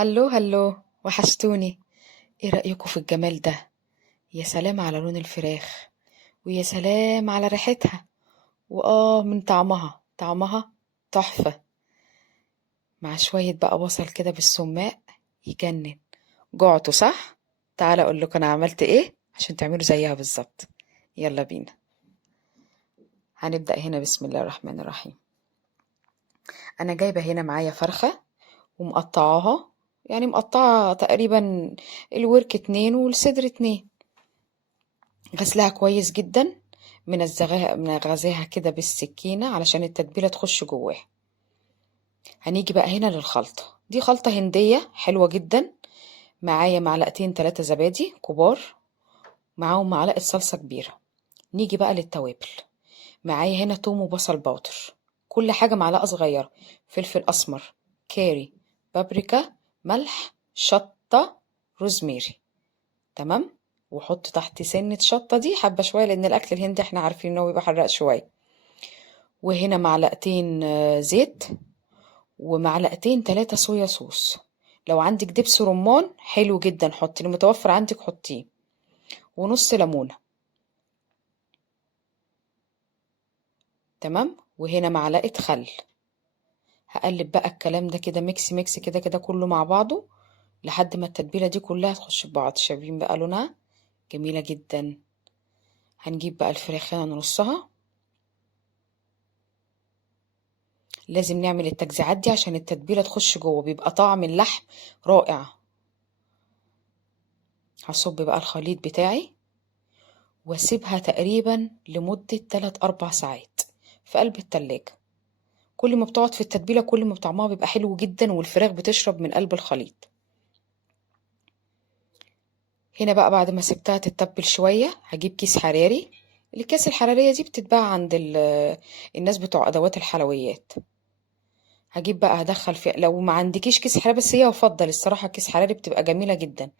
هلو هلو، وحشتوني. ايه رأيكم في الجمال ده؟ يا سلام على لون الفراخ، ويا سلام على ريحتها، من طعمها تحفة، مع شوية بقى بصل كده بالسماق، يجنن. جعتوا صح؟ تعالى اقول لكم انا عملت ايه عشان تعملوا زيها بالظبط. يلا بينا. هنبدأ هنا. بسم الله الرحمن الرحيم. انا جايبة هنا معايا فرخة ومقطعاها، يعني مقطعة تقريبا الورك 2 والصدر 2. غسلها كويس جدا، منغذاها كده بالسكينة علشان التتبيلة تخش جواها. هنيجي بقى هنا للخلطة دي، خلطة هندية حلوة جدا. معايا معلقتين 3 زبادي كبار، معاهم معلقة صلصة كبيرة. نيجي بقى للتوابل. معايا هنا توم وبصل باودر، كل حاجة معلقة صغيرة. فلفل أسمر، كاري، بابريكا، ملح، شطة، روزميري. تمام. وحط تحت سنة شطة دي حبة شوية، لأن الأكل الهندي احنا عارفين إنه بيبقى حراق شوية. وهنا معلقتين زيت، ومعلقتين 3 صويا صوص. لو عندك دبس رمان حلو جدا حطي، لو متوفر عندك حطيه. ونص ليمونة. تمام. وهنا معلقة خل. هقلب بقى الكلام ده كده ميكس ميكس كده كده كله مع بعضه، لحد ما التتبيلة دي كلها تخش في بعض. شايفين بقى لونها جميلة جدا. هنجيب بقى الفراخ هنا نرصها. لازم نعمل التجزيعات دي عشان التتبيلة تخش جوه، بيبقى طعم اللحم رائع. هصب بقى الخليط بتاعي واسيبها تقريبا لمدة 3-4 ساعات في قلب التلاجة. كل ما بتقعد في التتبيلة كل ما طعمها بيبقى حلو جدا، والفراخ بتشرب من قلب الخليط. هنا بقى بعد ما سبتها تتبل شوية هجيب كيس حراري. الكيس الحرارية دي بتتباع عند الناس بتوع أدوات الحلويات. هجيب بقى هدخل في، لو ما عندكيش كيس حراري، بس هي يفضل الصراحة كيس حراري بتبقى جميلة جدا،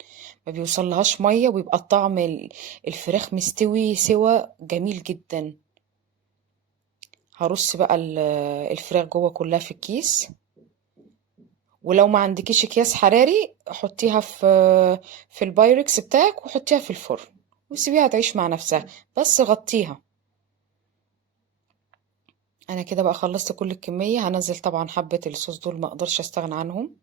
ما بيوصلهاش مية، ويبقى الطعم الفراخ مستوي سوا جميل جدا. هرص بقى الفراخ جوه كلها في الكيس. ولو ما عندكيش اكياس حراري حطيها في البايركس بتاعك وحطيها في الفرن وسيبيها تعيش مع نفسها، بس غطيها. انا كده بقى خلصت كل الكمية. هنزل طبعا حبة الصوص دول، ما اقدرش استغنى عنهم.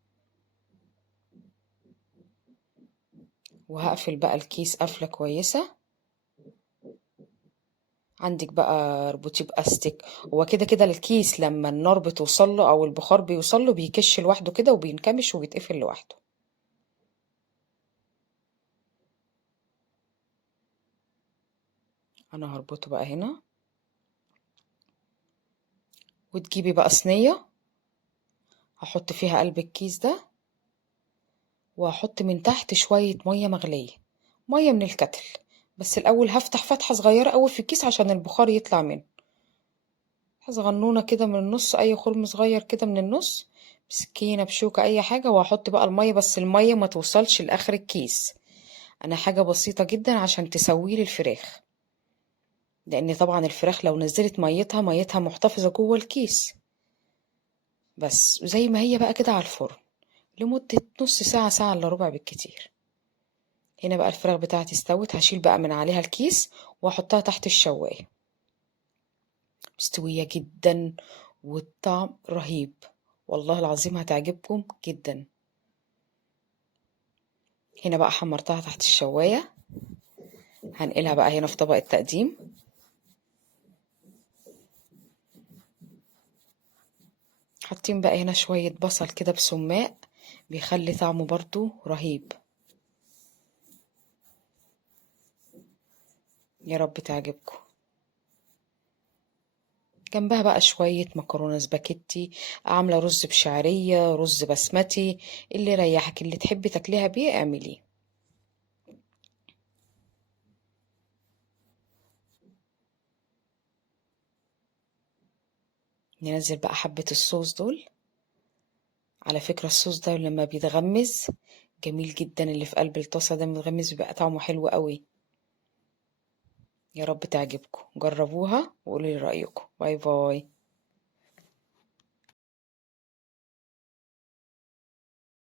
وهقفل بقى الكيس قفلة كويسة. عندك بقى اربطيه باستك. هو كده كده الكيس لما النار بتوصل له او البخار بيوصل له بيكش لوحده كده وبينكمش وبيتقفل لوحده. انا هربطه بقى هنا. وتجيبي بقى صينية هحط فيها قلب الكيس ده، وهحط من تحت شوية مية مغلية، مية من الكتل. بس الأول هفتح فتحة صغيرة أوي في الكيس عشان البخار يطلع منه. صغنونة كده من النص، أي خرم صغير كده من النص، بسكينة بشوكة أي حاجة. وهحط بقى المية، بس المية ما توصلش لآخر الكيس. أنا حاجة بسيطة جدا عشان تسويلي الفراخ، لأن طبعا الفراخ لو نزلت ميتها محتفظة جوه الكيس. بس زي ما هي بقى كده على الفرن لمدة نص ساعة، ساعة إلا ربع بالكتير. هنا بقى الفراخ بتاعتي استوت. هشيل بقى من عليها الكيس واحطها تحت الشواية. مستوية جدا والطعم رهيب، والله العظيم هتعجبكم جدا. هنا بقى حمرتها تحت الشواية. هنقلها بقى هنا في طبق التقديم. حاطين بقى هنا شوية بصل كده بسماق، بيخلي طعمه برضو رهيب. يا رب تعجبكم. جنبها بقى شوية مكرونة سباكيتي، عاملة رز بشعرية، رز بسمتي، اللي يريحك، اللي تحبي تاكليها بيه اعمليه. ننزل بقى حبة الصوص دول. على فكرة الصوص ده لما بيتغمز جميل جدا، اللي في قلب الطاسة ده متغمز بيبقى طعمه حلو قوي. يا رب تعجبكم، جربوها وقولوا لي رأيكم. باي باي.